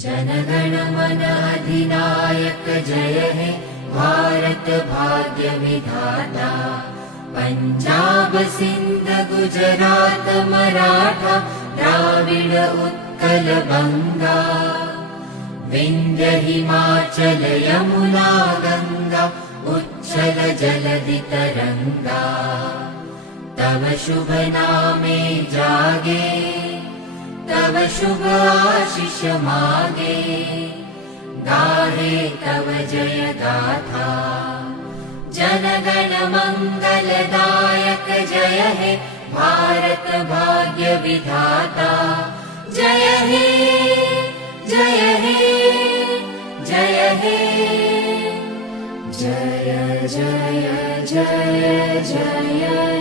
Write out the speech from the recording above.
जनगण मन अधिनायक जय हे भारत भाग्य विधाता। पंजाब सिंध गुजरात मराठा द्राविड उत्कल बंगा, विंध्य हिमाचल यमुना गंगा उच्चल जलधि तरंगा। तव शुभ नामे जागे, तव शुभ आशीष मागे, गाहे तव जय गाथा। जनगण मंगलदायक जय हे भारत भाग्य विधाता। जय हे जय हे जय हे, जय जय जय जय